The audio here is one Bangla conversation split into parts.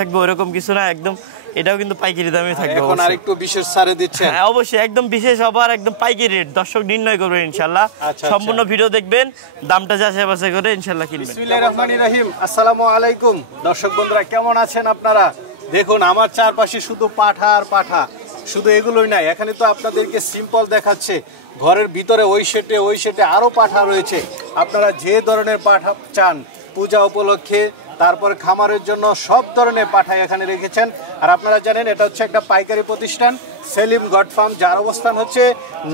থাকবে ওরকম কিছু না, একদম এটাও কিন্তু পাইকারি দামে থাকবে। এখন আরেকটু বিশেষ ছাড়ে দিচ্ছেন? হ্যাঁ অবশ্যই, একদম বিশেষ অফার, একদম পাইকারি রেট দর্শক নির্ণয় করবেন ইনশাআল্লাহ। সম্পূর্ণ ভিডিও দেখবেন, দামটা যাচাই বাছাই করে ইনশাআল্লাহ কিনবেন। বিসমিল্লাহির রহমানির রহিম। আসসালামু আলাইকুম দর্শক বন্ধুরা, কেমন আছেন আপনারা? দেখুন আমার চারপাশে শুধু পাঠা আর পাঠা, শুধু এগুলোই নাই, এখানে তো আপনাদেরকে সিম্পল দেখাচ্ছে, ঘরের ভিতরে ওই সেটে আরও পাঠা রয়েছে। আপনারা যে ধরনের পাঠা চান পূজা উপলক্ষে, তারপরে খামারের জন্য সব ধরনের পাঠা এখানে রেখেছেন। আর আপনারা জানেন এটা হচ্ছে একটা পাইকারি প্রতিষ্ঠান সেলিম গড ফার্ম, যার অবস্থান হচ্ছে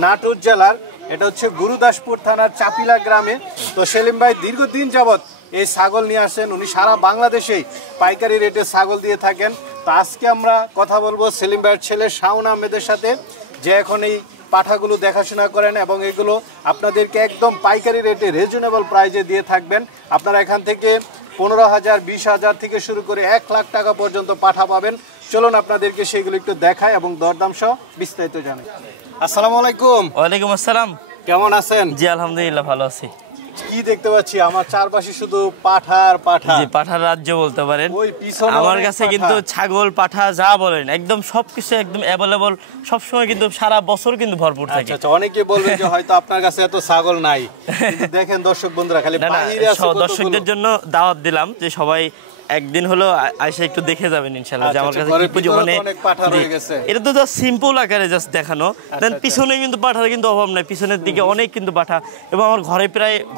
নাটোর জেলার, এটা হচ্ছে গুরুদাসপুর থানার চাপিলা গ্রামে। তো সেলিম ভাই দীর্ঘদিন যাবৎ এই ছাগল নিয়ে আসেন, উনি সারা বাংলাদেশেই পাইকারি রেটে ছাগল দিয়ে থাকেন। তো আজকে আমরা কথা বলবো সেলিম ভাইয়ের ছেলে শাওন আহমেদের সাথে, যে এখন এই পাঠাগুলো দেখাশোনা করেন এবং এগুলো আপনাদেরকে একদম পাইকারি রেটে রিজনেবল প্রাইজে দিয়ে থাকবেন। আপনারা এখান থেকে 15,000, 20,000 থেকে শুরু করে 1 লাখ টাকা পর্যন্ত পাঠা পাবেন। চলুন আপনাদেরকে সেগুলো একটু দেখাই এবং দরদাম সহ বিস্তারিত জানাই। আসসালামু আলাইকুম। ওয়ালাইকুম আসসালাম। কেমন আছেন? জি আলহামদুলিল্লাহ ভালো আছি। কি দেখতে পাচ্ছি আমার চারপাশে শুধু পাঠা আর পাঠা। জি পাঠার রাজ্য বলতে পারেন। ওই পিছনে আমার কাছে কিন্তু ছাগল পাঠা যা বলেন একদম সবকিছু একদম অ্যাভেলেবল, সবসময় কিন্তু সারা বছর কিন্তু ভরপুর থাকে। আচ্ছা, অনেকে বলবে যে হয়তো আপনার কাছে এত ছাগল নাই, কিন্তু দেখেন দর্শক বন্ধুরা খালি বাইরে আছে। দর্শকদের জন্য দাওয়াত দিলাম যে সবাই একদিন হলো আইসা একটু দেখে যাবেন ইনশাআল্লাহ, যে আমার কাছে কি পুজো মানে এটা তো জাস্ট সিম্পল আকারে জাস্ট দেখানো। দেন পিছনে কিন্তু পাঠার কিন্তু অভাব নাই, পিছনের দিকে অনেক কিন্তু পাঠা, এবং আমার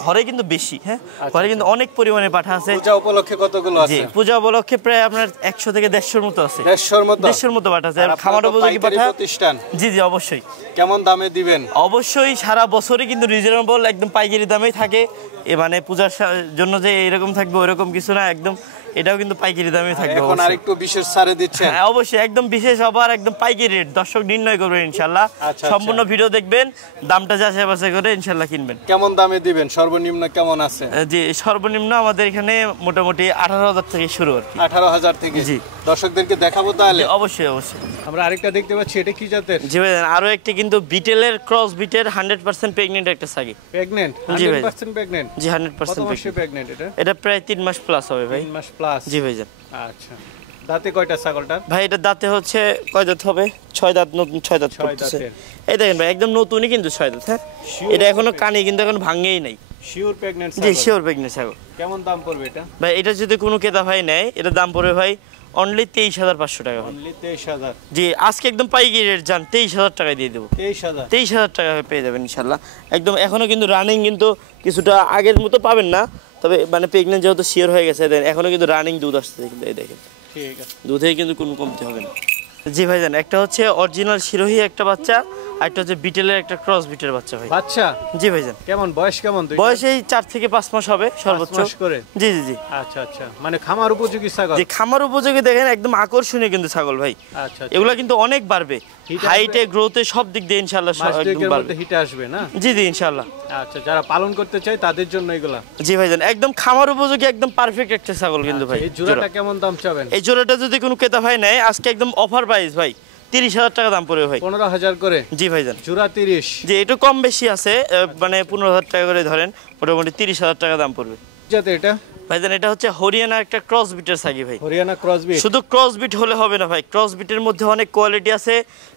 ঘরে কিন্তু বেশি, হ্যাঁ ঘরে কিন্তু অনেক পরিমাণে পাঠা আছে। পূজা উপলক্ষে কতগুলো আছে? জি পূজা উপলক্ষে প্রায় আপনার 100 থেকে 150 মতো আছে। 150 মতো পাঠা আছে। আর খামার উপযোগী পাঠা প্রতিষ্ঠান। জি অবশ্যই। কেমন দামে দিবেন? অবশ্যই সারা বছরই কিন্তু রিজনেবল একদম পাইকারি দামেই থাকে। মানে পূজার জন্য যে এরকম থাকবে ওরকম কিছু না, একদম এটাও কিন্তু পাইকারি দামে থাকবে। এখন আরেকটু বিশেষ ছাড়ে দিচ্ছেন? হ্যাঁ অবশ্যই, একদম বিশেষ অফার, একদম পাইকারি রেট দর্শক নির্ণয় করবেন ইনশাআল্লাহ। সম্পূর্ণ ভিডিও দেখবেন, দামটা যাচাই বাছাই করে ইনশাআল্লাহ কিনবেন। কেমন দামে দিবেন? সর্বনিম্ন কেমন আছে? জি সর্বনিম্ন আমাদের এখানে মোটামুটি 18,000 থেকে শুরু আর কি। 18,000 থেকে? জি। দর্শকদেরকে দেখাবো তাহলে? অবশ্যই। আমরা আরেকটা দেখতে পাচ্ছি, এটা কি জাতের? জি ভাই আরো একটি কিন্তু বিটেলের ক্রস বিটের 100% প্রেগন্যান্ট একটা ছাগি। প্রেগন্যান্ট? 100% প্রেগন্যান্ট? জি 100% প্রেগন্যান্ট। এটা প্রায় 3 মাস প্লাস হবে ভাই। 3 মাস প্লাস? জি ভাইজান। আচ্ছা, দাঁতে কয়টা ছাগলটা? ভাই এটা দাঁতে হচ্ছে কয় দাঁত হবে? 6 দাঁত, নতুন 6 দাঁত পড়তেছে। এই দেখেন ভাই একদম নতুনই কিন্তু 6 দাঁত। হ্যাঁ এটা এখনো কানে কিন্তু এখন ভাঙেই নাই। শিওর প্রেগন্যান্ট ছাগল? জি শিওর প্রেগন্যান্ট ছাগল। কেমন দাম পড়বে এটা? ভাই এটা যদি কোনো ক্রেতা ভাই নেয়, এটা দাম পড়বে ভাই অনলি 23,500 টাকা। অনলি 23,000? জি আজকে একদম পাইকারি রেট জান 23,000 টাকায় দিয়ে দেবো। 23,000 টাকা পেয়ে যাবেন ইনশাআল্লাহ। একদম এখনো কিন্তু রানিং, কিন্তু কিছুটা আগের মতো পাবেন না, তবে মানে প্রেগন্যান্ট যেহেতু শিওর হয়ে গেছে এখনো কিন্তু রানিং দুধ আসছে কিন্তু। এই দেখেন ঠিক আছে, দুধে কিন্তু কোনো কমতি হবে না। জি ভাইজান একটা হচ্ছে অরিজিনাল শিরোহী একটা বাচ্চা, আর একটা হচ্ছে বিটেলের একটা ক্রস বিটের বাচ্চা ভাই। বাচ্চা? জি ভাইজান। কেমন বয়স? কেমন বয়স? এই 4 থেকে 5 মাস হবে সর্বোচ্চ করে। জি। আচ্ছা, মানে খামার উপযোগী ছাগল? জি খামার উপযোগী। দেখেন একদম আকর্ষণীয় কিন্তু ছাগল ভাই। আচ্ছা, এগুলা কিন্তু অনেক বাড়বে, হাইটে গ্রোথে সব দিক দিয়ে ইনশাআল্লাহ হিটে আসবে না? জি ইনশাআল্লাহ। আচ্ছা, যারা পালন করতে চায় তাদের জন্য এগুলা? জি ভাইজান একদম খামার উপযোগী, একদম পারফেক্ট একটা ছাগল কিন্তু ভাই। এই জোড়াটা কেমন দাম চাবেন? এই জোড়াটা যদি কোনো ক্রেতা ভাই নেয়, আজকে একদম অফার প্রাইস ভাই 30,000 টাকা দাম পড়বে ভাই। 15,000 করে? জি ভাইজান। জোড়া 30? জি একটু কম বেশি আছে, মানে 15,000 টাকা করে ধরেন, মোটামুটি 30,000 টাকা দাম পড়বে। যাতে এটা ভাইজান এটা হচ্ছে হরিয়ানা একটা ক্রস বিটের ছাগি ভাই। Haryana cross breed? শুধু ক্রস বিট হলে হবে না ভাই, ক্রস বিটের মধ্যে অনেক কোয়ালিটি আছে।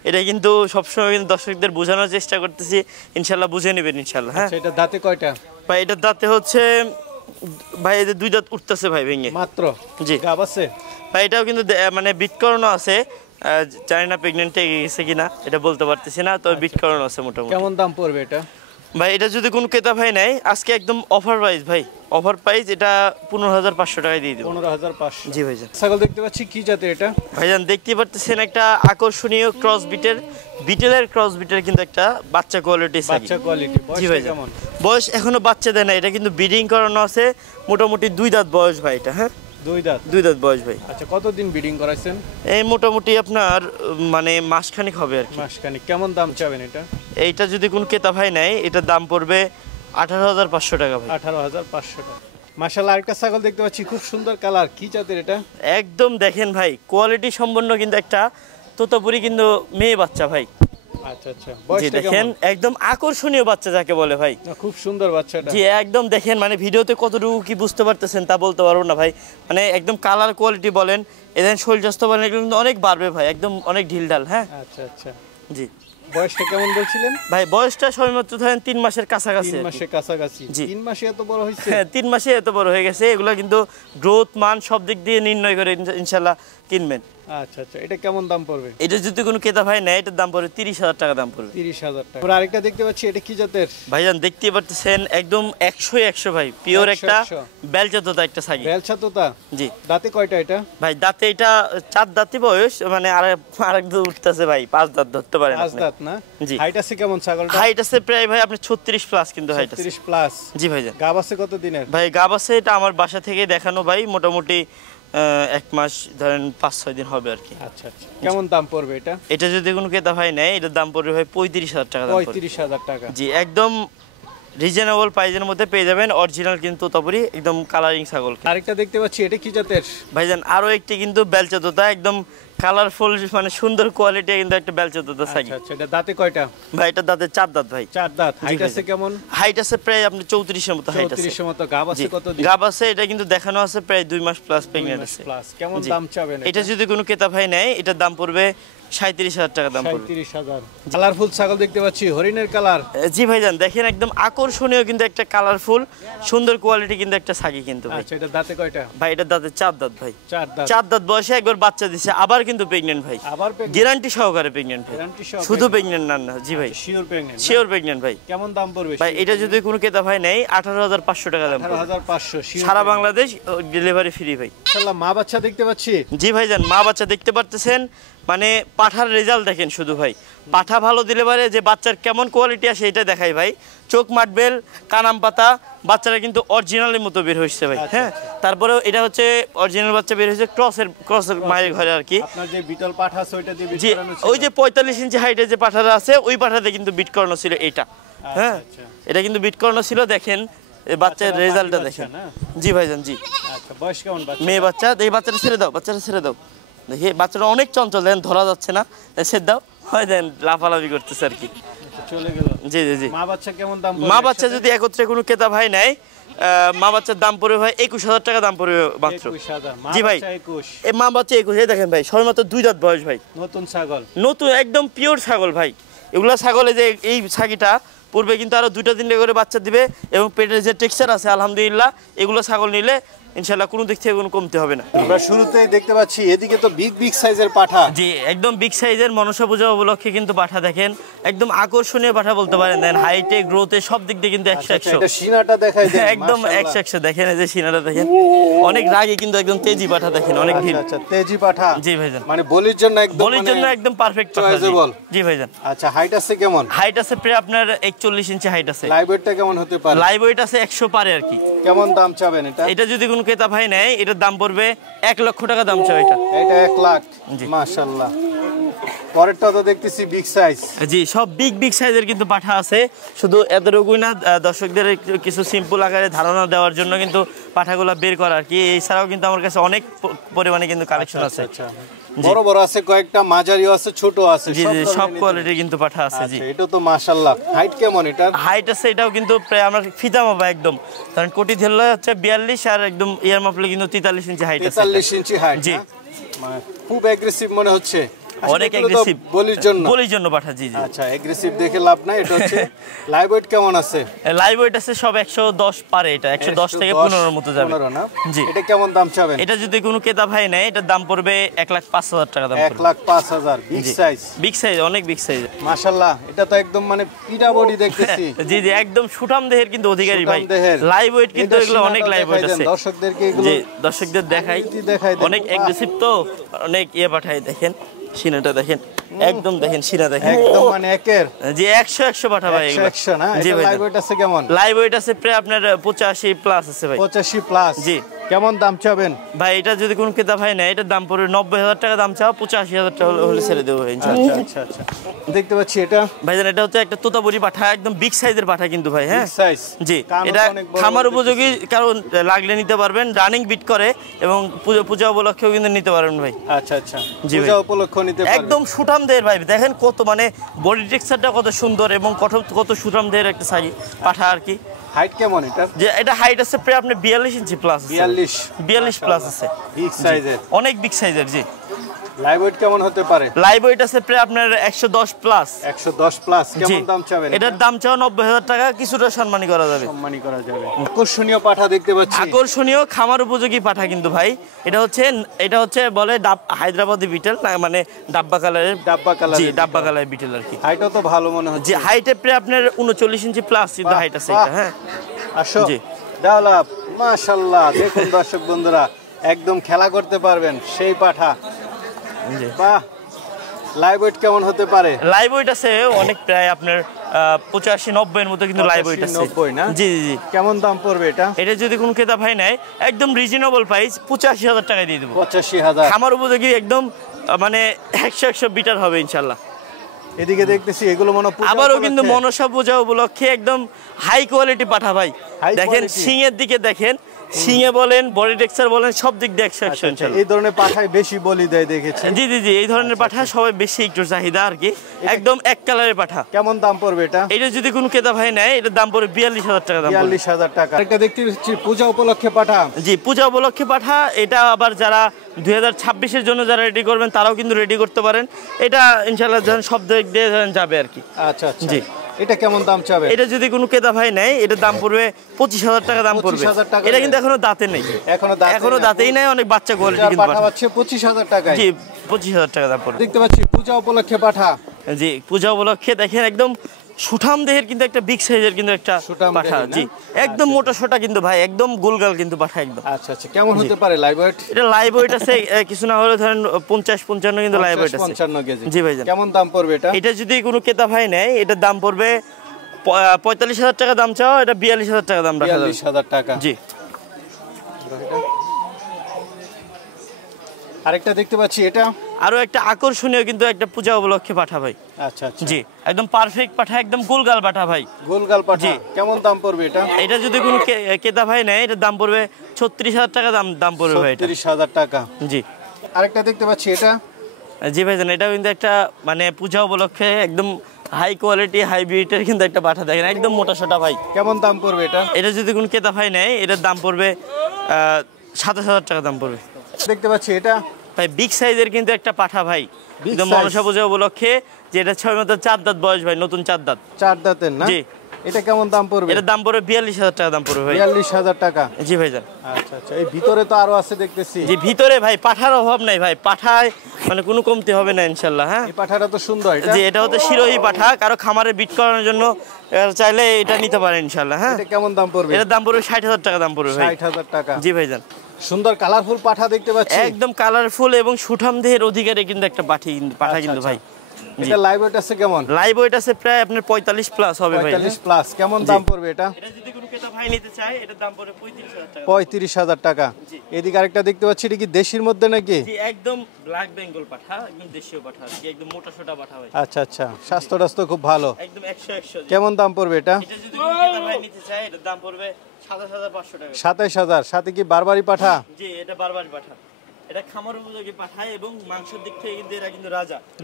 এটা কিন্তু সবসময় কিন্তু দর্শকদের বোঝানোর চেষ্টা করতেছি, ইনশাআল্লাহ বুঝে নেবেন ইনশাআল্লাহ। হ্যাঁ এটা দাঁতে কয়টা ভাই? এটার দাঁতে হচ্ছে ভাই এদের 2 দাঁত উঠতেছে ভাই ভেঙে মাত্র। জি গাব আছে ভাই, এটাও কিন্তু মানে বিট করানো আছে। জানি না প্রেগনেন্ট গেছে কিনা, এটা বলতে পারতেছি না, তবে বিট করানো আছে মোটামুটি। কেমন দাম পড়বে এটা ভাই? এটা যদি কোনো ক্রেতা ভাই নেয়, আজকে একদম অফার প্রাইস ভাই, অফার প্রাইস এটা 15,500 টাকায় দিয়ে দেবো। 15,500? জি ভাইজান। ছাগল দেখতে পাচ্ছি, কি জাতের এটা ভাইজান? দেখতে পাচ্ছেন একটা আকর্ষণীয় ক্রস বিটেলের ক্রস বিটের কিন্তু একটা বাচ্চা কোয়ালিটি। জি ভাইজান। বয়স এখনো বাচ্চা দেয় না, এটা কিন্তু ব্রিডিং করানো আছে, মোটামুটি 2 দাঁত বয়স ভাই এটা। হ্যাঁ 2 দাঁত বয়স ভাই। আচ্ছা, কতদিন ব্রিডিং করাইছেন? এই মোটামুটি আপনার মানে মাসখানিক হবে আর কি। মাসখানিক? কেমন দাম চাবেন এটা? এইটা যদি কোনো ক্রেতা ভাই নেয়, এটার দাম পড়বে 18,500 টাকা ভাই। 18,500 টাকা। মাশাআল্লাহ, আরেকটা ছাগল দেখতে পাচ্ছি, খুব সুন্দর কালার, কি জাতের এটা? একদম দেখেন ভাই কোয়ালিটি সম্পন্ন কিন্তু একটা তোতাপুরি কিন্তু মেয়ে বাচ্চা ভাই। আচ্ছা আচ্ছা, জি বয়সটা দেখেন কেমন? একদম আকর্ষণীয় বাচ্চা যাকে বলে ভাই। খুব সুন্দর বাচ্চাটা। জি একদম দেখেন মানে ভিডিওতে কতটুকু কি বুঝতে পারতেছেন তা বলতে পারবো না ভাই, মানে একদম কালার কোয়ালিটি বলেন, এদের শরীর স্বাস্থ্য বলেন, এগুলো কিন্তু অনেক বাড়বে ভাই, একদম অনেক ঢিলঢাল। হ্যাঁ আচ্ছা আচ্ছা, জি বয়সটা কেমন বলছিলেন? ভাই বয়সটা সবেমাত্র ধরেন 3 মাসের কাছাকাছি। 3 মাসের কাছাকাছি। জি। 3 মাসে এত বড় হয়েছে? হ্যাঁ 3 মাসে এত বড় হয়ে গেছে, এগুলো কিন্তু গ্রোথ মান সব দিক দিয়ে নির্ণয় করে ইনশাল্লাহ কিনবেন। আচ্ছা আচ্ছা, এটা কেমন দাম পড়বে? এটা যদি কোনো ক্রেতা ভাই নেয় এটার দাম পড়বে 30,000 টাকা দাম পড়বে। 30,000 টাকা। আর আরেকটা দেখতে পাচ্ছি, এটা কি জাতের? ভাইজান দেখতে পারতেছেন একদম 100 ভাই, পিওর 100 একটা বেলচাতোতা একটা ছাগি। বেলছা তোতা? জি দাঁতে কয়টা এটা? ভাই দাঁতে এটা 4 দাঁতই বয়স, মানে আরেক দাঁত উঠতেছে ভাই, 5 দাঁত ধরতে পারেন 5 আপনি। দাঁত না? জি। হাইট আছে কেমন ছাগলটা? হাইট আছে প্রায় ভাই আপনি 36 প্লাস কিন্তু হাইট আছে। 30 প্লাস। জি ভাইজান। গাব আছে কত দিনের? ভাই গাব আছে, এটা আমার বাসা থেকে দেখানো ভাই, মোটামুটি 1 মাস ধরেন 5-6 দিন হবে আর কি। আচ্ছা আচ্ছা, কেমন দাম পড়বে এটা? এটা যদি কোনো ক্রেতা ভাই নেয় এটার দাম পড়বে ভাই 35,000 টাকা দাম পড়বে। 35,000 টাকা। জি একদম রিজনেবল প্রাইসের মধ্যে পেয়ে যাবেন, অরিজিনাল কিন্তু তবুরি একদম কালারিং ছাগল। আরেকটা দেখতে পাচ্ছি, এটা কি জাতের? ভাইজান আরো একটি কিন্তু বেলচাতোতা, একদম কালারফুল মানে সুন্দর কোয়ালিটি কিন্তু একটা বেলচাতোতা ছাগি। আচ্ছা আচ্ছা, এটা দাঁতে কয়টা? ভাই এটা দাঁতে 4 দাঁত ভাই। 4 দাঁত। জি হাইট ভাই। আছে কেমন? হাইট আছে প্রায় আপনি 34 এর মতো হাইট আছে। 34 এর মতো। গাব আছে জি কত দিন? গাব আছে, এটা কিন্তু দেখানো আছে প্রায় 2 মাস প্লাস প্রেগন্যান্ট আছে। প্লাস। কেমন জি। দাম চাবেন এটা যদি কোনো ক্রেতা ভাই নেয় এটার দাম পড়বে 37,000 টাকা দাম পড়বে। 37,000। কালারফুল ছাগল দেখতে পাচ্ছি, হরিণের কালার। জি ভাইজান দেখেন একদম আকর্ষণীয় কিন্তু একটা কালারফুল সুন্দর কোয়ালিটি কিন্তু একটা ছাগি কিন্তু ভাই। আচ্ছা, এটা দাঁতে কয়টা? ভাই এটা দাঁতে 4 দাঁত ভাই। 4 দাঁত। 4 দাঁত বয়সে একবার বাচ্চা দিছে, আবার কিন্তু প্রেগন্যান্ট ভাই, আবার pregnant? গ্যারান্টি সহকারে প্রেগন্যান্ট ভাই, Guarantee সহ শুধু প্রেগন্যান্ট না না। জি ভাই শিওর প্রেগন্যান্ট? শিওর প্রেগন্যান্ট ভাই। কেমন দাম পড়বে? ভাই এটা যদি কোনো ক্রেতা ভাই নেয় 18,500 টাকা দাম পড়বে। 18,500 শিওর। সারা বাংলাদেশ ডেলিভারি ফ্রি ভাই। মাশাআল্লাহ, মা বাচ্চা দেখতে পাচ্ছি। জি ভাইজান মা বাচ্চা দেখতে পারতেছেন, মানে পাঠার রেজাল্ট দেখেন শুধু ভাই, পাঠা ভালো দিলে পারে যে বাচ্চার কেমন কোয়ালিটি আসে এটা দেখাই ভাই। চোখ মাটবেল, কানাম পাতা, বাচ্চারা কিন্তু অরিজিনালের মতো বের হচ্ছে ভাই। হ্যাঁ তারপরেও এটা হচ্ছে অরিজিনাল বাচ্চা বের হয়েছে ক্রসের মায়ের ঘরে আর কি। আপনার যে বিটল পাঠা আছে ওইটা দিয়ে বিট জি করানো ছিল? ওই যে 45 ইঞ্চি হাইটের যে পাঠাটা আছে ওই পাঠাতে কিন্তু বিট করানো ছিল এটা। হ্যাঁ আচ্ছা। এটা কিন্তু বিট করানো ছিল, দেখেন এই বাচ্চার বাচ্চাটা রেজাল্টটা বাচ্চা দেখেন। না? জি ভাইজান জি। আচ্ছা, বয়স কেমন বাচ্চা? মেয়ে বাচ্চা, এই বাচ্চাটা ছেড়ে দাও, বাচ্চাটা ছেড়ে দাও। দেখি বাচ্চাটা অনেক চঞ্চল, দেখেন ধরা যাচ্ছে না, ছেড়ে দাও, হয় দেন লাফালাফি করতেছে আর কি। চলে গেল। জি জি জি। মা বাচ্চা কেমন দাম পড়বে? মা বাচ্চা যদি একত্রে কোনো ক্রেতা ভাই নেয় মা বাচ্চার দাম পড়বে ভাই 21,000 টাকা দাম পড়বে মাত্র। 21,000। মা জি ভাই। বাচ্চা 21। এই মা বাচ্চা 21, এই দেখেন ভাই সবেমাত্র 2 দাঁত বয়স ভাই, নতুন ছাগল। নতুন একদম পিওর ছাগল ভাই। এগুলা ছাগলে যে এই ছাগিটা পূর্বে কিন্তু আরো 2-3টা করে বাচ্চা দিবে, এবং পেটের যে টেক্সচার আছে আলহামদুলিল্লাহ এগুলো ছাগল নিলে ইনশাআল্লাহ কোনো দিক থেকে কোনো কমতে হবে না। আমরা শুরুতেই দেখতে পাচ্ছি এদিকে তো বিগ সাইজের পাঠা। জি একদম বিগ সাইজের মনসা পূজা উপলক্ষে কিন্তু পাঠা দেখেন একদম আকর্ষণীয় পাঠা বলতে পারেন, দেন হাইটে গ্রোথে সব দিক দিয়ে কিন্তু 100-100। এটা সিনাটা দেখাই দেন। একদম 100-100 দেখেন, এই যে সিনাটা দেখেন অনেক রাগে কিন্তু একদম তেজি পাঠা দেখেন, অনেক ঢিল। আচ্ছা, তেজি পাঠা। জি ভাইজান মানে বলির জন্য একদম, বলির জন্য একদম পারফেক্ট পাঠা। choiceable। জি ভাইজান। আচ্ছা, হাইট আছে কেমন? হাইট আছে প্রায় আপনার 41 ইঞ্চি হাইট আছে। লাইভ ওয়েটটা কেমন হতে পারে? লাইভ ওয়েট আছে 100 পারে আর কি। কেমন দাম চাবেন এটা? এটা যদি কোনো ক্রেতা ভাই নেয় এটার দাম পড়বে 1 লক্ষ টাকা দাম চাও এটা। এটা 1 লাখ। জি। মাশাআল্লাহ। পরেরটা তো দেখতেছি বিগ সাইজ। জি সব বিগ সাইজের কিন্তু পাঠা আছে, শুধু এতটুকুই না, দর্শকদের কিছু সিম্পল আকারে ধারণা দেওয়ার জন্য কিন্তু পাঠাগুলো বের করা আর কি। এছাড়াও কিন্তু আমার কাছে অনেক পরিমাণে কিন্তু কালেকশন আছে। আচ্ছা, বড় বড় আছে কয়েকটা, মাঝারিও আছে, ছোট আছে, জি জি সব ধরনের কোয়ালিটির কিন্তু পাঠা আছে। জি আচ্ছা, এটা তো মাশাআল্লাহ। হাইট কেমন এটার? হাইট আছে এটাও কিন্তু প্রায় আমরা ফিতা মাপা একদম, কারণ কোটি ধরলে হচ্ছে 42 আর একদম ইয়ার মাপলে কিন্তু 43 ইঞ্চি হাইট আছে। 43 ইঞ্চি হাইট। জি। মানে খুব অ্যাগ্রেসিভ মনে হচ্ছে। অনেক আসলে এগুলো তো অ্যাগ্রেসিভ বলির জন্য পাঠা। জি জি। আচ্ছা, অ্যাগ্রেসিভ দেখে লাভ নাই। এটা হচ্ছে লাইভ ওয়েট কেমন আছে? লাইভ ওয়েট আছে সব 110 পারে, এটা 110 থেকে 15 এর মতো যাবে। 15 না? জি। এটা কেমন দাম চাবেন? এটা যদি কোনো ক্রেতা ভাই নেয় এটার দাম পড়বে 1,05,000 টাকা দাম পড়বে। 1,05,000। Big size. বিগ সাইজ, অনেক বিগ সাইজ। মাশাআল্লাহ, এটা তো একদম মানে পিটা বডি দেখতেছি। জি জি একদম সুঠাম দেহের কিন্তু অধিকারী ভাই। সুঠাম দেহের। লাইভ ওয়েট কিন্তু এটা এগুলো অনেক সীমাটা লাইভ ওয়েট দেখাই দেন আছে। দর্শকদেরকে এগুলো। জি দর্শকদের দেখাই, দেখাই দেন। অনেক অ্যাগ্রেসিভ তো, অনেক পাঠায় দেখেন, সিনাটা দেখেন একদম, দেখেন সিনা দেখেন একদম মানে একের। জি 100 পাঠা ভাই এগুলো। 100 না? জি এটা ভাই লাইভ ওয়েট আছে কেমন? লাইভ ওয়েট আছে প্রায় আপনার 85 প্লাস আছে ভাই। 85 প্লাস। জি। কেমন দাম চাবেন? ভাই এটা যদি কোনো ক্রেতা ভাই নেয় এটার দাম পড়বে 90,000 টাকা দাম চাও, 85,000 টাকা হলে ছেড়ে দেবো ইনশাআল্লাহ। আচ্ছা আচ্ছা আচ্ছা, দেখতে পাচ্ছি এটা। ভাইজান এটা হচ্ছে একটা তোতাপুরি পাঠা, একদম বিগ সাইজের পাঠা কিন্তু ভাই। হ্যাঁ সাইজ। জি কানও এটা তো অনেক বড় খামার বড় উপযোগী, কারণ লাগলে নিতে পারবেন, রানিং বিট করে এবং পূজা উপলক্ষেও কিন্তু নিতে পারবেন ভাই। আচ্ছা আচ্ছা, জি ভাই। পূজা উপলক্ষ নিতে পারবেন। একদম সুঠাম সুঠাম দেহের ভাই, দেখেন কত মানে বডি টেক্সচারটা কত সুন্দর এবং কত সুঠাম দেহের একটা সাই পাঠা আর কি। হাইট কেমন এটা? যে এটা হাইট আছে প্রায় আপনার 42 ইঞ্চি প্লাস। 42 প্লাস আছে, বিগ সাইজের, অনেক বিগ সাইজের। জি লাইভ ওয়েট কেমন হতে পারে? লাইভ ওয়েট আছে প্রায় আপনার 110 প্লাস। 110 প্লাস। কেমন দাম চাবেন? এটার দাম চাও 90,000 টাকা, কিছুটা সম্মানী করা যাবে। সম্মানী করা যাবে। আকর্ষণীয় পাঠা দেখতে পাচ্ছি, আকর্ষণীয় খামার উপযোগী পাঠা কিন্তু ভাই। এটা হচ্ছে বলে হায়দ্রাবাদি বিটেল, মানে ডাব্বা কালারের। জি ডাব্বা কালারের বিটেল আর কি। হাইটও তো ভালো মনে হচ্ছে। জি হাইটে প্রায় আপনার 39 ইঞ্চি প্লাস কিন্তু হাইট আছে এটা। হ্যাঁ আসো ডালাপ, মাশাআল্লাহ। দেখুন দর্শক বন্ধুরা, একদম খেলা করতে পারবেন সেই পাঠা। বাহ, লাইভ ওয়েট কেমন হতে পারে? লাইভ ওয়েট আছে অনেক, প্রায় আপনার 85-90 এর মতো কিন্তু লাইভ ওয়েট আছে। 90 না? জি জি। কেমন দাম পড়বে এটা? এটা যদি কোনো ক্রেতা ভাই নেয় একদম রিজনেবল প্রাইস 85,000 টাকায় দিয়ে দেবো। 85,000। খামার উপযোগী একদম, মানে 100 বিটার হবে ইনশাআল্লাহ। এদিকে দেখতেছি এগুলো আবারও কিন্তু মনসা পূজা উপলক্ষে একদম হাই কোয়ালিটি পাঠা ভাই। দেখেন সিংয়ের দিকে দেখেন, সিংয়ে বলেন বডি টেক্সচার বলেন সব দিক দিয়ে 100 ইনশাআল্লাহ। এই ধরনের পাঠায় বেশি বলি দেয় দেখেছি। জি জি জি, এই ধরনের পাঠা সবাই বেশি একটু চাহিদা আর কি। একদম এক কালারের পাঠা। কেমন দাম পড়বে এটা? এটা যদি কোনো ক্রেতা ভাই নেয় এটার দাম পড়বে 42,000 টাকা দাম। 42,000 টাকা। একটা দেখতে পাচ্ছি পূজা উপলক্ষে পাঠা। জি পূজা উপলক্ষে পাঠা। এটা আবার যারা 2026 এর জন্য যারা রেডি করবেন তারাও কিন্তু রেডি করতে পারেন। এটা ইনশাআল্লাহ সব দিক দিয়ে যাবে আর কি। আচ্ছা আচ্ছা। জি এটা কেমন দাম চাবে? এটা যদি কোনো ক্রেতা ভাই নেয় এটার দাম পড়বে 25,000 টাকা দাম পড়বে। এটা কিন্তু এখনো দাঁতে নেই, এখনো দাঁতেই নাই, অনেক বাচ্চা কোয়ালিটি কিন্তু পাঠা হচ্ছে 25,000 টাকা। জি 25,000 টাকা দাম পড়বে। দেখতে পাচ্ছি পূজা উপলক্ষে পাঠা। জি পূজা উপলক্ষে দেখেন একদম সুঠাম দেহের কিন্তু একটা বিগ সাইজের কিন্তু একটা পাঠা। জি একদম মোটা সোটা কিন্তু ভাই, একদম গোলগাল কিন্তু পাঠা একদম। আচ্ছা আচ্ছা। কেমন হতে পারে লাইভ ওয়েট? এটা লাইভ ওয়েট আছে কিছু না হলে ধরেন 50-55 কিন্তু লাইভ ওয়েট আছে। 55 কেজি। জি ভাই। কেমন দাম পড়বে এটা? এটা যদি কোনো ক্রেতা ভাই নেয় এটার দাম পড়বে 45,000 টাকা দাম চাও, এটা 42,000 টাকা দাম রাখা যাবে। 42,000 টাকা। জি। আরেকটা দেখতে পাচ্ছি, এটা আরো একটা আকর্ষণীয় কিন্তু একটা পূজা উপলক্ষে পাঠা ভাই। আচ্ছা আচ্ছা। জি একদম পারফেক্ট পাঠা, একদম গোলগাল পাঠা ভাই। গোলগাল পাঠা। কেমন দাম পড়বে এটা? এটা যদি কোনো ক্রেতা ভাই নেয় এটার দাম পড়বে 36,000 টাকা দাম পড়বে ভাই। 36,000 টাকা। জি। আরেকটা দেখতে পাচ্ছি, এটা জি ভাইজান, এটাও কিন্তু একটা মানে পূজা উপলক্ষে একদম হাই কোয়ালিটি হাইব্রিডের কিন্তু একটা পাঠা। দেখেন একদম মোটা সোটা ভাই। কেমন দাম পড়বে এটা? এটা যদি কোনো ক্রেতা ভাই নেয় এটার দাম পড়বে 27,000 টাকা দাম পড়বে। দেখতে পাচ্ছি এটা ভাই বিগ সাইজের কিন্তু একটা পাঠা ভাই, একদম মনসা পূজা উপলক্ষে। যে এটা 6 মাস 4 দাঁত বয়স ভাই, নতুন 4 দাঁত। 4 দাঁতের না? জি। এটা কেমন দাম পড়বে? এটার দাম পড়বে 42,000 টাকা দাম পড়বে ভাই। 42,000 টাকা। জি ভাইজান। আচ্ছা আচ্ছা। এই ভিতরে তো আরো আছে দেখতেছি। জি ভিতরে ভাই পাঠার অভাব নাই ভাই, পাঠায় মানে কোনো কমতি হবে না ইনশাআল্লাহ। হ্যাঁ এই পাঠাটা তো সুন্দর। এটা জি এটা হচ্ছে শিরোহী পাঠা, কারো খামারে বিট করানোর জন্য চাইলে এটা নিতে পারেন ইনশাআল্লাহ। হ্যাঁ এটা কেমন দাম পড়বে? এটার দাম পড়বে 60,000 টাকা দাম পড়বে ভাই। 60,000 টাকা। জি ভাইজান। সুন্দর কালারফুল পাঠা দেখতে পাচ্ছি, একদম কালারফুল এবং সুঠাম দেহের অধিকারী কিন্তু একটা পাঠা কিন্তু ভাই। এটা লাইভ ওয়েট আছে কেমন? লাইভ ওয়েট আছে প্রায় আপনার 45 প্লাস হবে ভাই। 45 প্লাস। কেমন দাম পড়বে এটা? এটা যদি কোনো ক্রেতা ভাই নিতে চায় এটার দাম পড়বে 35,000 টাকা। 35,000 টাকা। এদিকে আরেকটা দেখতে পাচ্ছি, এটা কি দেশির মধ্যে নাকি? জি একদম ব্ল্যাক বেঙ্গল পাঠা, একদম দেশীয় পাঠা, একদম মোটা সোটা পাঠা ভাই। আচ্ছা আচ্ছা। স্বাস্থ্য খুব ভালো, একদম 100। কেমন দাম পড়বে এটা? এটা যদি কোনো ক্রেতা ভাই নিতে চায় এটার দাম পড়বে 27,500 টাকা। 27,000। সাথে কি বারবারি পাঠা? জি এটা বারবারি পাঠা। এটা খামার উপযোগী পাঠা এবং মাংসের দিক থেকে কিন্তু এরা কিন্তু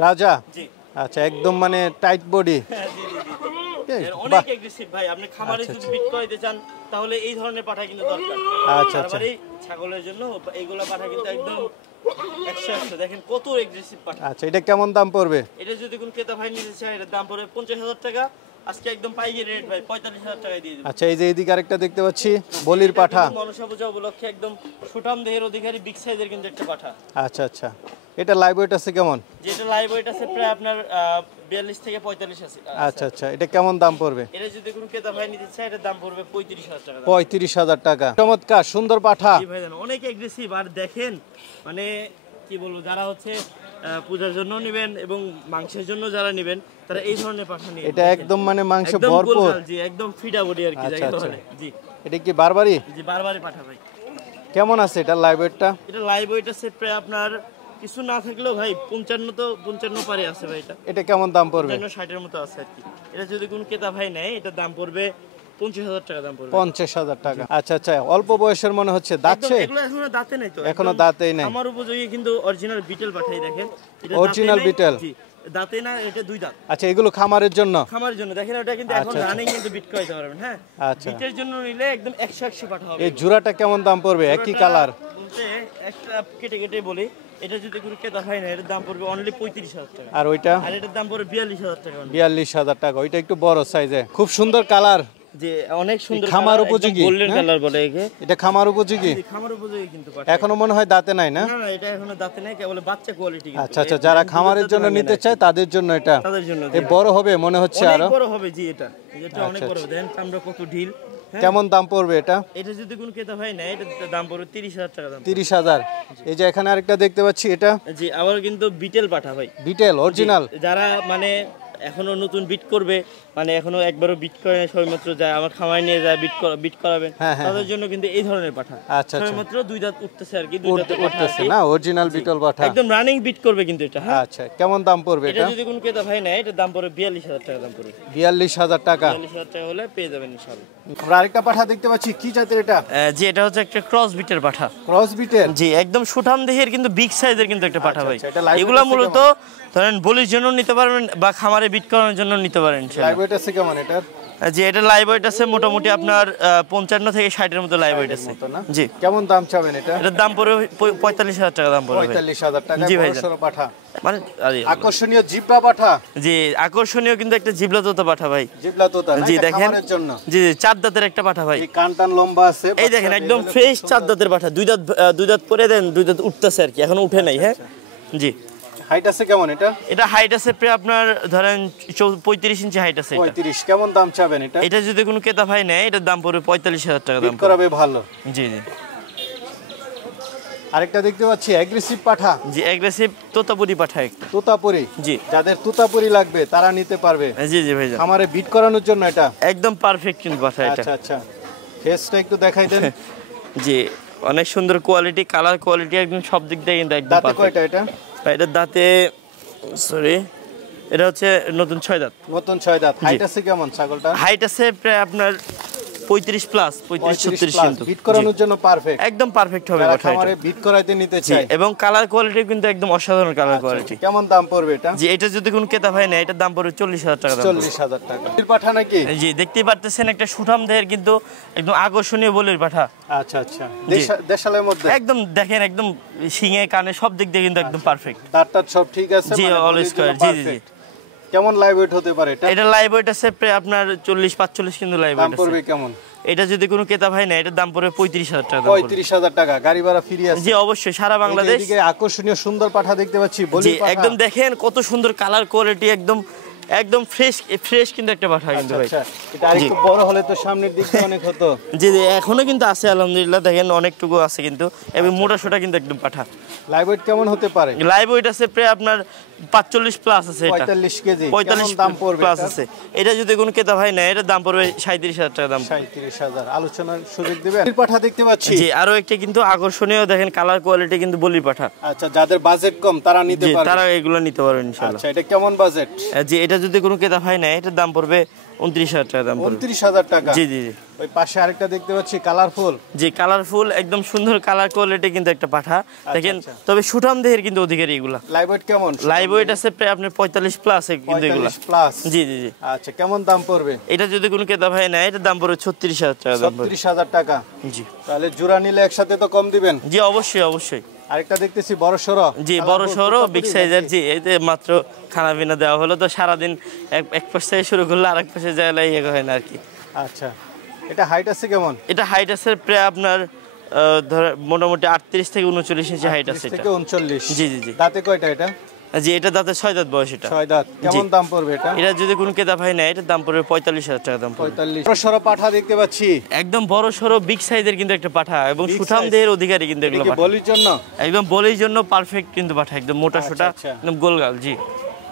রাজা। জি আচ্ছা একদম মানে টাইট বডি। জি জি জি। অনেক এগ্রেসিভ ভাই, আপনি খামারে যদি বিট করাইতে চান তাহলে এই ধরনের পাঠা কিন্তু দরকার। আচ্ছা আচ্ছা। ছাগলের জন্য এইগুলা পাঠা কিন্তু একদম 100। দেখেন কত এগ্রেসিভ পাঠা। আচ্ছা এটা কেমন দাম পড়বে? এটা যদি কোন ক্রেতা ভাই নিতে চায় এটার দাম পড়বে 50,000 টাকা। আজকে একদম পাইকারি রেট ভাই, 45,000 টাকায় দিয়ে দেব। আচ্ছা এই যে এদিকে আরেকটা দেখতে পাচ্ছি বলির পাঠা। মনসা পূজা উপলক্ষে একদম সুঠাম দেহের অধিকারী বিগ সাইজের কিন্তু একটা পাঠা। আচ্ছা আচ্ছা। এটা লাইভ ওয়েট আছে কেমন? যেটা লাইভ ওয়েট আছে প্রায় আপনার 42 থেকে 45 আছে। আচ্ছা আচ্ছা। এটা কেমন দাম পড়বে? এটা যদি কোনো ক্রেতা ভাই নিতে চায় এটার দাম পড়বে 35,000 টাকা। 35,000 টাকা। চমৎকার সুন্দর পাঠা। জি ভাইজান অনেক এগ্রেসিভ। আর দেখেন মানে কি বলবো, যারা হচ্ছে পূজার জন্য নেবেন এবং মাংসের জন্য যারা নেবেন তারা এই ধরনের পাঠা নিয়ে। এটা একদম মানে মাংস ভরপুর। জি একদম ফিডা বডি আর কি যাকে বলে। জি এটা কি বারবারি? জি বারবারি পাঠা ভাই। কেমন আছে এটা লাইভ ওয়েটটা? এটা লাইভ ওয়েট আছে প্রায় আপনার কিছু না থাকলেও ভাই 55 পারে আছে ভাই। এটা কেমন দাম পড়বে? 55-60 এর মতো আছে আর কি। এটা যদি কোনো ক্রেতা ভাই নেয় এটার দাম পড়বে 50,000 টাকা দাম পড়বে। 50,000 টাকা। আচ্ছা আচ্ছা, অল্প বয়সের মনে হচ্ছে, দাঁতছে? এগুলো এখনো দাঁতে নাই তো, এখনো দাঁতেই নাই। আমার উপযোগী কিন্তু অরিজিনাল বিটেল পাঠাই দেখেন, এটা অরিজিনাল বিটেল। জি, দাঁতে না, এটা 2 দাঁত। আচ্ছা, এগুলো খামারের জন্য? খামারের জন্য দেখেন, ওটা কিন্তু এখন রানিং কিন্তু বিট করাইতে পারবেন। হ্যাঁ, আচ্ছা, বিটের জন্য নিলে একদম 100 পাঠা হবে। এই জোড়াটা কেমন দাম পড়বে? একই কালার বলতে একটা কেটে কেটে বলি, এটা যদি কোনো ক্রেতা হয় না, এটার দাম পড়বে অনলি 35,000 টাকা। আর ওইটা? আর এটার দাম পড়বে 42,000 টাকা। 42,000 টাকা। ওইটা একটু বড় সাইজে, খুব সুন্দর কালার, যে অনেক সুন্দর খামার উপযোগী, গোল্ডেন কালার বলে একে। এটা খামার উপযোগী? খামার উপযোগী কিন্তু এখনো মনে হয় দাঁতে নাই না? না না, এটা এখনো দাঁতে নাই, কেবল বাচ্চা কোয়ালিটি। আচ্ছা আচ্ছা, যারা খামারের জন্য নিতে চায় তাদের জন্য এটা। তাদের জন্য এই বড় হবে মনে হচ্ছে, আরো বড় হবে। জি, এটা অনেক বড়। দেখেন চামড়া কত ঢিল। কেমন দাম পড়বে এটা? এটা যদি কোনো ক্রেতা হয় না, এটা দাম পড়বে 30,000 টাকা দাম। 30,000। এই যে এখানে আরেকটা দেখতে পাচ্ছি, এটা? জি, আবার কিন্তু বিটেল পাঠা ভাই, বিটেল অরিজিনাল। যারা মানে এখনো নতুন বিট করবে, মানে এখনো একবারও বিট করে সবেমাত্র যায়, আমার খামারে নিয়ে যায় বিট করাবেন, তাদের জন্য কিন্তু এই ধরনের পাঠা। আচ্ছা, সবেমাত্র 2 দাঁত উঠতেছে আর কি, 2 দাঁত উঠতেছে না, অরিজিনাল বিটল পাঠা, একদম রানিং বিট করবে কিন্তু এটা। হ্যাঁ, আচ্ছা, কেমন দাম পড়বে এটা এটা? যদি কোনো ক্রেতা ভাই না, এটা দাম পড়বে 42,000 টাকা দাম পড়বে। 42,000 টাকা। 42,000 টাকা হলে পেয়ে যাবেন ইনশাআল্লাহ। আমরা আরেকটা পাঠা দেখতে পাচ্ছি, কি জাতের এটা? জি, এটা হচ্ছে একটা ক্রস বিটের পাঠা। ক্রস বিটের? জি, একদম সুঠাম দেহের কিন্তু বিগ সাইজের কিন্তু একটা পাঠা ভাই। এটা লাইভ এগুলা মূলত ধরেন বলির জন্য নিতে পারবেন বা খামারে বিট করানোর জন্য নিতে পারেন। লাইভ ওয়েট আছে কেমন এটার? জি, এটা লাইভ ওয়েট আছে মোটামুটি আপনার 55 থেকে 60 এর মতো লাইভ ওয়েট আছে। জি, কেমন দাম চাবেন এটা? এটার দাম পড়বে 45,000 টাকা দাম পড়বে। 45,000 টাকা। জি ভাই, বড়সড় পাঠা, মানে আকর্ষণীয় জিব্রা পাঠা। জি, আকর্ষণীয় কিন্তু একটা জিবলা তোতা পাঠা ভাই। জিবলা তোতা? জি, দেখেন, খামারের জন্য? জি জি, 4 দাঁতের একটা পাঠা ভাই। এই কানটান লম্বা আছে, এই দেখেন একদম ফ্রেশ 4 দাঁতের পাঠা। 2 দাঁত পরে দেন, 2 দাঁত উঠতেছে আর কি, এখনো উঠে নাই। হ্যাঁ, জি। হাইট আছে কেমন এটা? এটা হাইট আছে প্রায় আপনার ধরেন 35 ইঞ্চি হাইট আছে এটা। 35। কেমন দাম চাবেন এটা? এটা যদি কোনো ক্রেতা ভাই নেয়, এটার দাম পড়বে 45,000 টাকা দাম বিট করাবে ভালো। জি জি। আরেকটা দেখতে পাচ্ছি অ্যাগ্রেসিভ পাঠা। জি, অ্যাগ্রেসিভ তোতাপুরি পাঠা একটা। তোতাপুরি? জি, যাদের তোতাপুরি লাগবে তারা নিতে পারবে। জি জি ভাইজান, আমারে বিট করানোর জন্য এটা একদম পারফেক্ট কিন্তু পাঠা এটা। আচ্ছা আচ্ছা, ফেসটা একটু দেখাই দেন। জি, অনেক সুন্দর কোয়ালিটি, কালার কোয়ালিটি একদম সব দিক দিয়ে কিন্তু একদম দাঁতে পারফেক্ট। কয়টা এটা? এটা দাঁতে, সরি, এটা হচ্ছে নতুন 6 দাঁত। নতুন 6 দাঁত। হাইট আছে কেমন ছাগলটা? হাইট আছে প্রায় আপনার 35 প্লাস, 35-36 কিন্তু। বিট করানোর জন্য পারফেক্ট, একদম পারফেক্ট হবে যারা পাঠা এটা। খামারে বিট করাইতে নিতে চায়। এবং কালার কোয়ালিটি কিন্তু একদম অসাধারণ কালার কোয়ালিটি। কেমন দাম পড়বে এটা? জি, এটা যদি কোনো ক্রেতা ভাই না, এটার দাম পড়বে 40,000 টাকা দাম। 40,000 টাকা। এর পাঠা নাকি? জি, দেখতেই পারতেছেন একটা সুঠাম দেহের কিন্তু একদম আকর্ষণীয় বলির পাঠা। আচ্ছা আচ্ছা, দেশালের মধ্যে একদম দেখেন, একদম শিঙে কানে সব দিক দিয়ে কিন্তু একদম পারফেক্ট। দাঁতটা সব ঠিক আছে? জি, অলওয়েজ করে। জি জি জি। কেমন লাইভ ওয়েট হতে পারে এটা? এটা লাইভ ওয়েট আছে প্রায় আপনার 40-45 কিন্তু লাইভ দাম ওয়েট আছে। পড়বে কেমন? এটা যদি কোনো ক্রেতা ভাই না, এটার দাম পড়বে 35,000 টাকা দাম পড়বে। 35,000 টাকা। গাড়ি ভাড়া ফ্রি আছে? জি, অবশ্যই, সারা বাংলাদেশ। এদিকে আকর্ষণীয় সুন্দর পাঠা দেখতে পাচ্ছি, জি, বলি পাঠা। একদম দেখেন কত সুন্দর কালার কোয়ালিটি, একদম একদম ফ্রেশ কিন্তু একটা পাঠা কিন্তু ভাই। আচ্ছা, এটা আরেকটু বড় হলে তো সামনের দিকে অনেক হতো। জি জি, এখনো কিন্তু আছে আলহামদুলিল্লাহ, দেখেন অনেকটুকু আছে কিন্তু, এবং মোটা সোটা কিন্তু একদম পাঠা। লাইভ ওয়েট কেমন হতে পারে? লাইভ ওয়েট আছে প্রায় আপনার 45 প্লাস আছে এটা। 45 কেজি। 45 দাম পড়বে প্লাস আছে। এটা যদি কোনো ক্রেতা ভাই না, এটার দাম পড়বে 37,000 টাকা দাম। 37,000। আলোচনার সুযোগ দিবেন? পাঠা দেখতে পাচ্ছি। জি, আরো একটা কিন্তু আকর্ষণীয়, দেখেন কালার কোয়ালিটি কিন্তু বলি পাঠা। আচ্ছা, যাদের বাজেট কম তারা নিতে জি, পারবে? তারা এগুলো নিতে পারবে ইনশাআল্লাহ। আচ্ছা, এটা কেমন বাজেট? জি, এটা যদি কোনো ক্রেতা ভাই না, এটার দাম পড়বে 29,000 টাকা দাম পড়বে। 29,000 টাকা? জি জি জি। ওই পাশে আরেকটা দেখতে পাচ্ছি কালারফুল। জি, কালারফুল, একদম সুন্দর কালার কোয়ালিটি কিন্তু একটা পাঠা। দেখেন, তবে সুঠাম দেহের কিন্তু অধিকারী এগুলা। লাইভ ওয়েট কেমন? লাইভ ওয়েট আছে প্রায় আপনার 45 প্লাস কিন্তু এগুলা। 45 প্লাস? জি জি জি। আচ্ছা, কেমন দাম পড়বে? এটা যদি কোনো ক্রেতা ভাই না, এটার দাম পড়বে 36,000 টাকা দাম পড়বে। 36,000 টাকা? জি। তাহলে জোড়া নিলে একসাথে তো কম দিবেন? জি, অবশ্যই অবশ্যই। আরেকটা দেখতেছি বড় সরো। জি, বড় সরো বিগ সাইজের। জি, এতে মাত্র খানা পিনা দেওয়া হলো তো, সারাদিন এক পাশ থেকে শুরু করলে আরেক পাশে যায় ইয়ে হয় না আর কি। আচ্ছা, এটা হাইট আছে কেমন? এটা হাইট আছে প্রায় আপনার ধর মোটামুটি 38 থেকে 39 ইঞ্চি হাইট আছে এটা। 39। জি জি জি। দাঁতে কয়টা এটা? জি, এটা দাঁতে 6 দাঁত বয়স এটা। 6 দাঁত। কেমন দাম পড়বে এটা? এটা যদি কোনো ক্রেতা ভাই না, এটার দাম পড়বে 45,000 টাকা দাম পড়বে। 45। বড় সরো পাঠা দেখতে পাচ্ছি। একদম বড় সরো বিগ সাইজের কিন্তু একটা পাঠা, এবং সুঠাম দেহের অধিকারী কিন্তু এগুলো পাঠা। বলির জন্য? একদম বলির জন্য পারফেক্ট কিন্তু পাঠা, একদম মোটা সোটা, একদম গোলগাল। জি।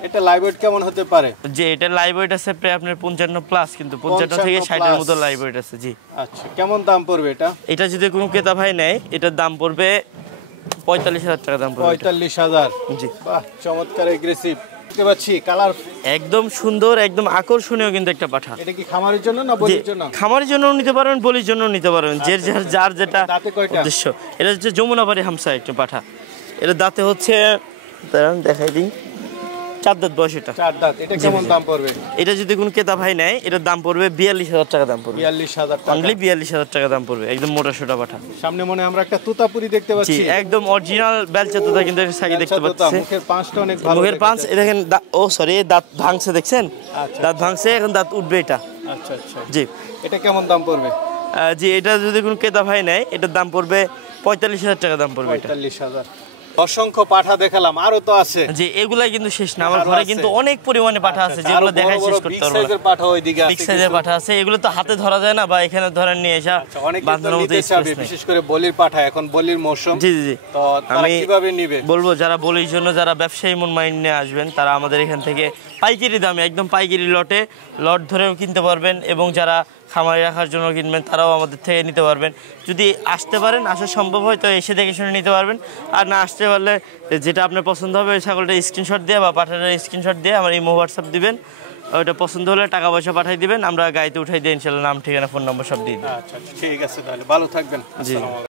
এটা লাইভ ওয়েট কেমন হতে পারে? যে এটা লাইভ ওয়েট আছে প্রায় আপনার 55 প্লাস, কিন্তু 55 থেকে 60 এর মতো লাইভ ওয়েট আছে। জি। আচ্ছা, কেমন দাম পড়বে এটা? এটা যদি কোনো ক্রেতা ভাই নেয়, এটার দাম পড়বে 45,000 টাকা দাম পড়বে। 45,000? জি। বাহ, চমৎকার এগ্রেসিভ। দেখতে পাচ্ছি কালার একদম সুন্দর, একদম আকর্ষণীয় কিন্তু একটা পাঠা। এটা কি খামারের জন্য না বলির জন্য? খামারের জন্য নিতে পারবেন, বলির জন্য নিতে পারবেন, যার যেটা দাঁতে কয়টা? উদ্দেশ্য। এটা হচ্ছে যমুনাপাড়ি হামসা একটা পাঠা। এটা দাঁতে হচ্ছে, দাঁড়ান দেখাই দিই, 4 দাঁত বয়স এটা। 4 দাঁত। এটা কেমন দাম পড়বে? এটা যদি কোন ক্রেতা ভাই নেয়, এটার দাম পড়বে 42,000 টাকা দাম পড়বে। 42,000 টাকা। অনলি 42,000 টাকা দাম পড়বে, একদম মোটা সোটা পাঠা। সামনে মনে আমরা একটা তোতাপুরি দেখতে পাচ্ছি। জি, একদম অরিজিনাল বেলচা তোতা কিন্তু সাকি দেখতে পাচ্ছেন। মুখের পাঁচটা অনেক ভালো। মুখের পাঁচ দেখেন, ও সরি, দাঁত ভাঙছে দেখছেন? আচ্ছা, দাঁত ভাঙছে, এখন দাঁত উঠবে এটা। আচ্ছা আচ্ছা। জি, এটা কেমন দাম পড়বে? জি, এটা যদি কোন ক্রেতা ভাই নেয়, এটার দাম পড়বে 45,000 টাকা দাম পড়বে এটা। 45,000। অসংখ্য পাঠা দেখালাম, আরো তো আছে। জি, এগুলাই কিন্তু শেষ না, আমার ঘরে কিন্তু অনেক পরিমাণে পাঠা আছে যেগুলো দেখাই শেষ করতে পারবো না। সাইজের পাঠা ওইদিকে আছে, বিগ সাইজের পাঠা আছে, এগুলো তো হাতে ধরা যায় না, বা এখানে ধরেন নিয়ে এসে অনেক বাঁধানোর মতো স্পেস নেই। বিশেষ করে বলির পাঠা, এখন বলির মৌসুম। জি জি জি, তো তারা কিভাবে নিবে বলবো, যারা বলির জন্য যারা ব্যবসায়ী মন মাইন্ড নিয়ে আসবেন, তারা আমাদের এখান থেকে পাইকারি দামে, একদম পাইকারি লট ধরেও কিনতে পারবেন, এবং যারা খামারে রাখার জন্য কিনবেন তারাও আমাদের থেকে নিতে পারবেন। যদি আসতে পারেন, আসা সম্ভব হয়, তো এসে দেখে শুনে নিতে পারবেন। আর না আসতে পারলে যেটা আপনার পছন্দ হবে ওই ছাগলটা স্ক্রিনশট দিয়ে বা পাঠাটার স্ক্রিনশট দিয়ে আমার ইমো হোয়াটসঅ্যাপ দিবেন, ওইটা পছন্দ হলে টাকা পয়সা পাঠিয়ে দিবেন, আমরা গাড়িতে উঠাই দিয়ে ইনশাল্লাহ নাম ঠিকানা ফোন নম্বর সব দিয়ে দিই। আচ্ছা ঠিক আছে, তাহলে ভালো থাকবেন। জি।